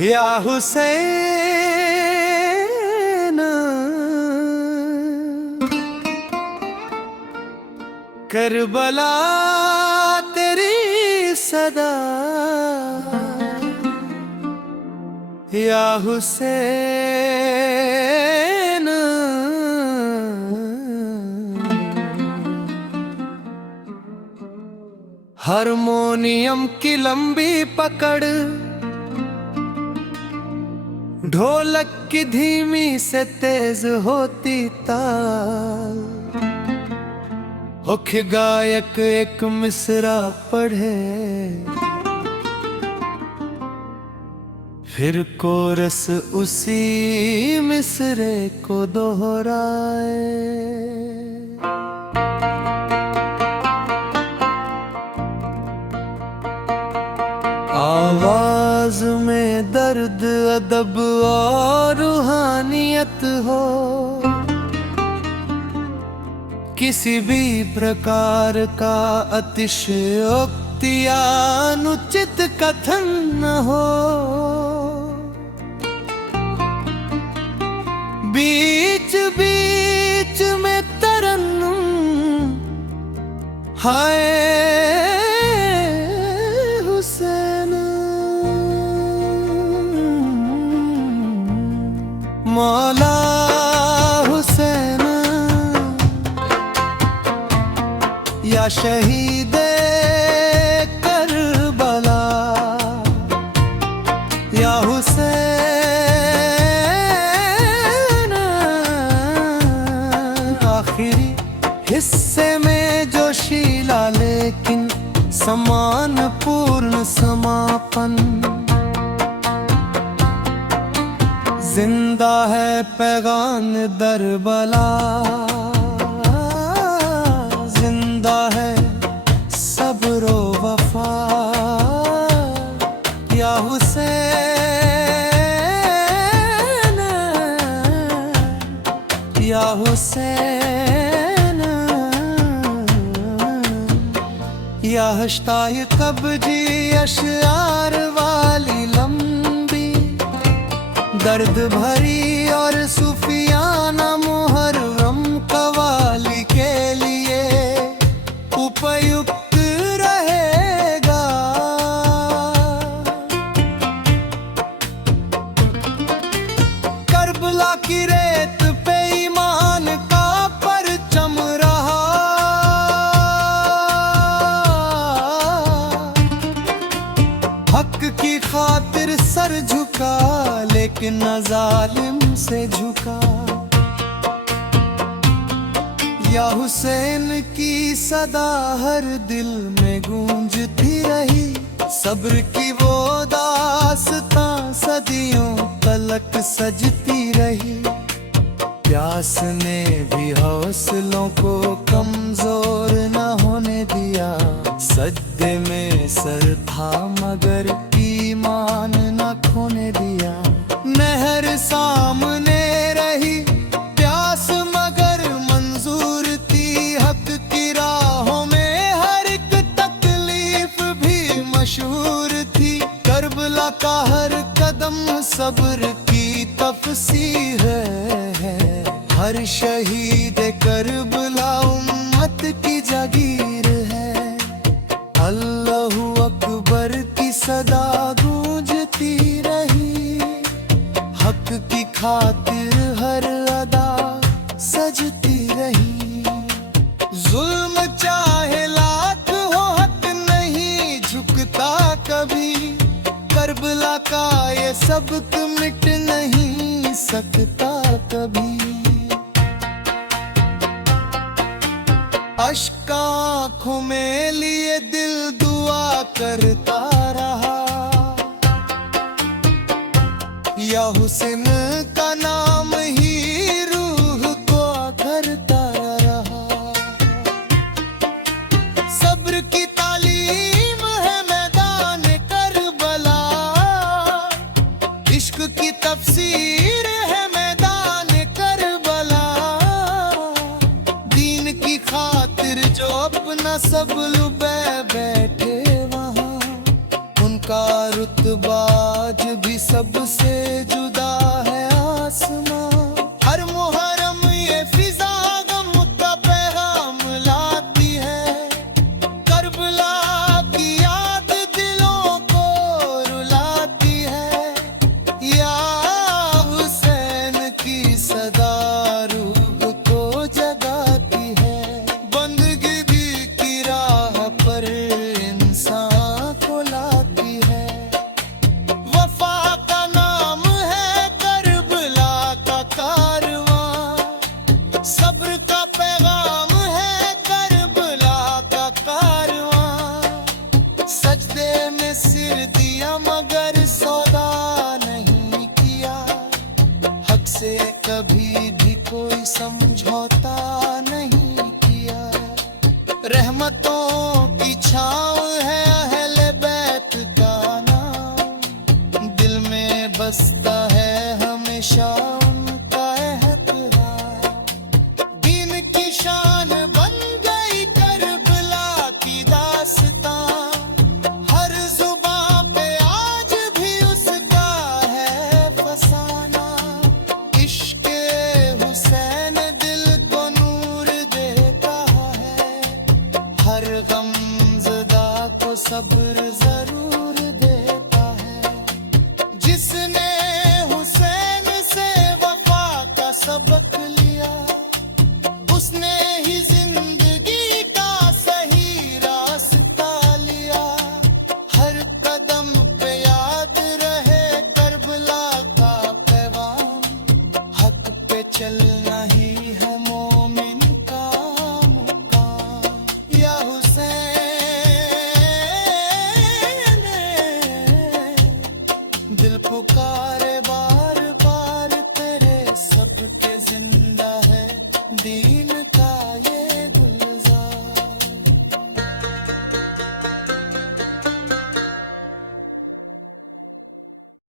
या हुसैन करबला तेरी सदा, या हुसैन हारमोनियम की लंबी पकड़, ढोलक की धीमी से तेज होती ताल, मुख्य गायक एक मिसरा पढ़े, फिर कोरस उसी मिसरे को दोहराए। आवाज में दर्द अदब और रूहानियत हो, किसी भी प्रकार का अतिशयोक्ति या अनुचित कथन न हो। बीच बीच में तरन्नुम, हाय हुसैन, मौला हुसैन, या शहीदे करबला, या हुसैन। आखिरी हिस्से में जोशीला लेकिन समान पूर्ण समापन, जिंदा है पैगाम दरबला, जिंदा है सब्र वफा, या हुसैन, या हुसैन। या हश्ताए कब्जी अशआर वाली लंबी, दर्द भरी और सूफियाना मुहर्रम कवाली के लिए उपयुक्त रहेगा। करबला की रेत पे ईमान का परचम रहा, हक की खातिर सर झुका लेकिन न जालिम से झुका। या हुसैन की सदा हर दिल में गूंजती रही, सब्र की वो दास्तां सदियों तलक सजती रही। प्यास ने भी हौसलों को कमजोर न होने दिया, सज्दे में सर था मगर ईमान न खोने दिया। नहर सामने रही, प्यास मगर मंजूर थी, हक की राहों में हर एक तकलीफ भी मशहूर थी। करबला का हर कदम सब्र की तफसीर है, हर शहीद करबला उम्मत की जागीर है। अल्लाहू अकबर की सदा गूंजती रही, हक की खातिर हर अदा सजती रही। जुल्म चाहे लाख हो हक नहीं झुकता कभी, करबला का ये सबक मिट नहीं सकता कभी। अश्क आँखों में लिए दिल दुआ करता रहा, या हुसैन का नाम ही रूह को करता रहा। सब्र की तालीम है मैदान करबला, इश्क की तफसीर है मैदान करबला। जो अपना सब लुबे बैठे वहाँ, उनका रुतबाज भी सबसे जुदा है आसमां। हर मुहर्रम ये फिजा गम का पैगाम लाती है, करबला की याद दिलों को रुलाती है। या हुसैन की सदा रूह को जगाती है, बंदगी भी की राह पर इंसान को लाती है। वफा का नाम है करबला का कारवां, सब्र का पैगाम है करबला का कारवां। सजदे में सिर दिया मगर सौदा नहीं किया, हक से कभी भी कोई समझौता नहीं किया। रहमतों की छाँव है अहले बैत का नाम, दिल में बसता है हमेशा उनका एहतराम। दीन की शान बन गई करबला की दास्तां, हर जुबां पे आज भी उसका है फसाना। इश्क़े हुसैन दिल को नूर देता है, हर गमज़दा को सब्र जरूर देता है। जिसने हुसैन से वफा का सबक लिया, उसने ही जिंदगी का सही रास्ता लिया। हर कदम पे याद रहे करबला का पैगाम, हक पे चलना ही है मोमिन का मुकाम। या हुसैन दिल पुकारे